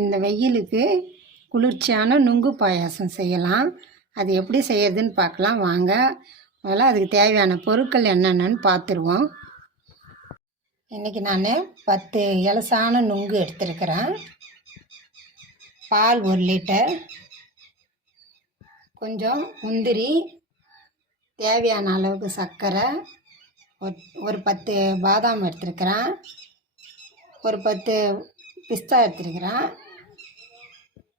இந்த வெயிலுக்கு குளிர்ச்சியான நுங்கு பாயாசம் செய்யலாம். அது எப்படி செய்யறதுன்னு பார்க்கலாம் வாங்க. முதல்ல அதுக்கு தேவையான பொருட்கள் என்னென்னு பார்த்துருவோம். இன்றைக்கி நான் 10 இலசான நுங்கு எடுத்துருக்கிறேன். பால் 1 லிட்டர், கொஞ்சம் முந்திரி, தேவையான அளவுக்கு சர்க்கரை, ஒரு 10 பாதாம் எடுத்துருக்கிறேன், ஒரு 10 பிஸ்தா எடுத்துருக்கிறேன்,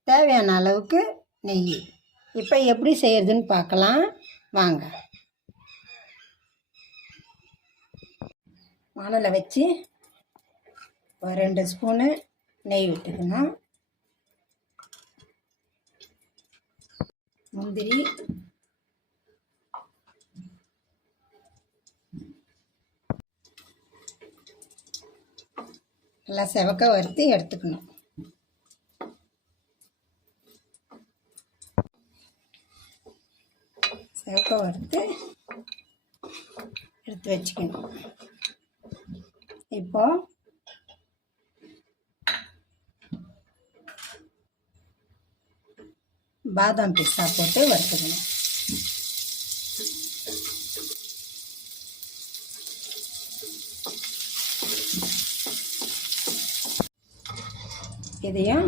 தேவையான அளவுக்கு நெய். இப்போ எப்படி செய்யறதுன்னு பார்க்கலாம் வாங்க. வானலை வச்சு ஒரு 2 ஸ்பூனு நெய் விட்டுக்கணும். முந்திரி, நல்லா செவக்க வறுத்து எடுத்துக்கணும். செவக்க வறுத்து எடுத்து வச்சுக்கணும். இப்போ பாதாம் பிஸ்தா போட்டு வறுத்துக்கணும். இதையும்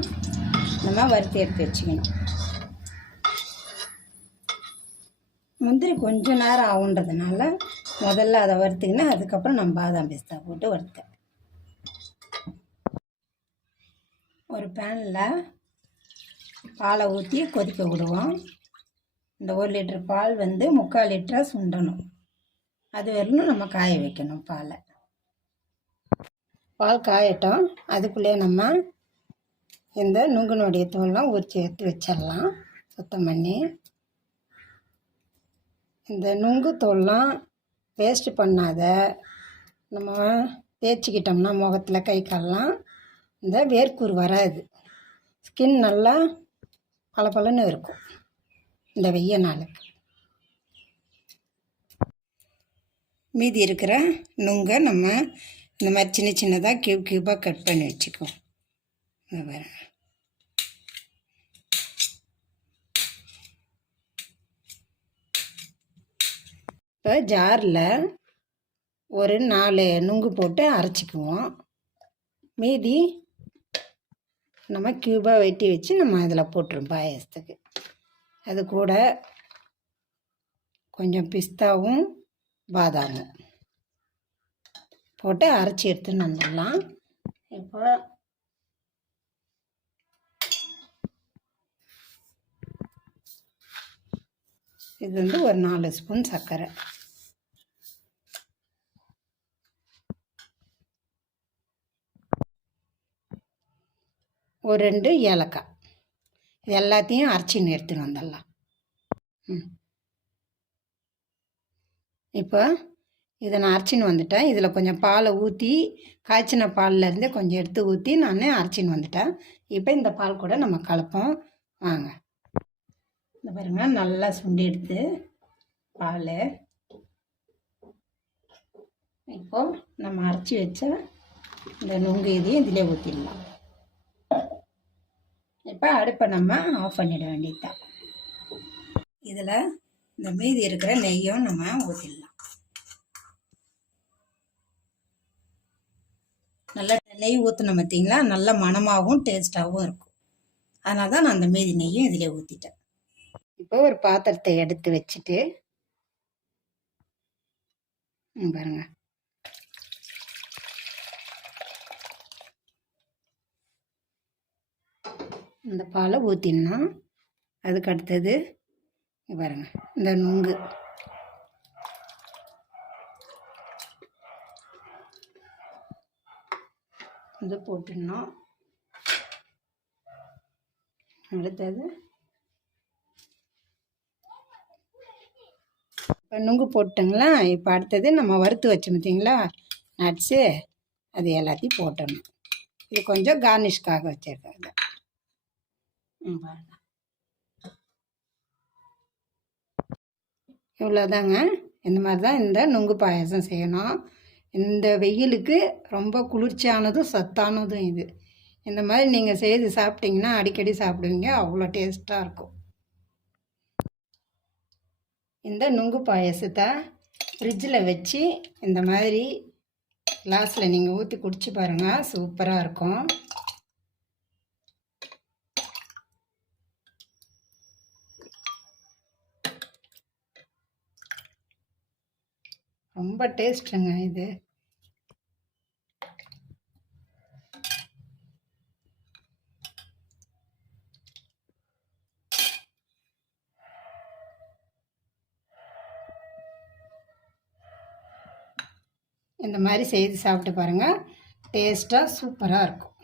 நம்ம வறுத்து எடுத்து வச்சுக்கணும். முந்திரி கொஞ்சம் நேரம் ஆகுன்றதுனால முதல்ல அதை வறுத்துக்கினா அதுக்கப்புறம் நம்ம பாதாம் பிஸ்தா போட்டு வறுத்தேன். ஒரு பேனில் பாலை ஊற்றி கொதிக்க விடுவோம். இந்த 1 லிட்டர் பால் 3/4 லிட்டராக சுண்டணும். அது வரலும் நம்ம காய வைக்கணும். பால் காயட்டும். அதுக்குள்ளே நம்ம இந்த நுங்குனுடைய தோல்லாம் உரித்து எடுத்து வச்சிடலாம் சுத்தம் பண்ணி. இந்த நுங்கு தோல்லாம் வேஸ்ட்டு பண்ணாத, நம்ம தேய்ச்சிக்கிட்டோம்னா முகத்தில் கை கால்லாம் இந்த வேர்க்கூர் வராது. ஸ்கின் நல்லா பளபளன்னு இருக்கும் இந்த வெய்ய நாளுக்கு. மீதி இருக்கிற நுங்கை நம்ம இந்த மாதிரி சின்ன சின்னதாக கியூபாக கட் பண்ணி வச்சுக்குவோம். இப்போ ஜாரில் ஒரு 4 நுங்கு போட்டு அரைச்சிக்குவோம். மீதி நம்ம கியூபாக வெட்டி வச்சு நம்ம அதில் போட்டுரும் பாயாசத்துக்கு. அது கூட கொஞ்சம் பிஸ்தாவும் பாதாமும் போட்டு அரைச்சி எடுத்துன்னு வந்துடலாம். இப்போ இது ஒரு 4 ஸ்பூன் சர்க்கரை, ஒரு 2 ஏலக்காய், இது எல்லாத்தையும் அரைச்சின்னு எடுத்துன்னு வந்துடலாம். இப்போ இதை நான் அரைச்சின்னு வந்துட்டேன். இதில் கொஞ்சம் பாலை ஊற்றி, காய்ச்சின பால்லேருந்து கொஞ்சம் எடுத்து ஊற்றி நான் அரைச்சின்னு வந்துட்டேன். இப்போ இந்த பால் கூட நம்ம கலப்போம் வாங்க. இந்த பாருங்க, நல்லா சுண்டி எடுத்து பால். இப்போ நம்ம அரைச்சி வச்ச இந்த நுங்கு இதையும் இதிலே ஊற்றிடலாம். இப்போ அடுப்பை நம்ம ஆஃப் பண்ணிட வேண்டியதுதான். இதில் இந்த மீதி இருக்கிற நெய்யும் நம்ம ஊற்றிடலாம். நல்லா நெய் ஊற்றினோம் பார்த்தீங்களா, நல்ல மணமாகவும் டேஸ்ட்டாகவும் இருக்கும். அதனால தான் நான் அந்த மீதி நெய்யும் இதிலே ஊற்றிட்டேன். இப்போ ஒரு பாத்திரத்தை எடுத்து வச்சுட்டு பாருங்க, இந்த பாலை ஊற்றினா அதுக்கு அடுத்தது பாருங்க இந்த நுங்கு இது போட்டுடணும். அடுத்தது இப்போ நுங்கு போட்டுங்களா. இப்போ அடுத்தது நம்ம வறுத்து வச்சோம் பார்த்தீங்களா நட்ஸு, அது எல்லாத்தையும் போட்டணும். இது கொஞ்சம் கார்னிஷ்காக வச்சுருக்காங்க. இவ்வளோதாங்க. இந்த மாதிரி தான் இந்த நுங்கு பாயாசம் செய்யணும். இந்த வெயிலுக்கு ரொம்ப குளிர்ச்சியானதும் சத்தானதும் இது. இந்த மாதிரி நீங்கள் செய்து சாப்பிட்டிங்கன்னா அடிக்கடி சாப்பிடுவீங்க, அவ்வளோ டேஸ்ட்டாக இருக்கும். இந்த நுங்கு பாயசத்தை ஃப்ரிட்ஜில் வச்சு இந்த மாதிரி கிளாஸில் நீங்கள் ஊற்றி குடிச்சு பாருங்கள், சூப்பராக இருக்கும். ரொம்ப டேஸ்ட்டுங்க இது. இந்த மாதிரி செய்து சாப்பிட்டு பாருங்கள், டேஸ்ட்டாக சூப்பராக இருக்கும்.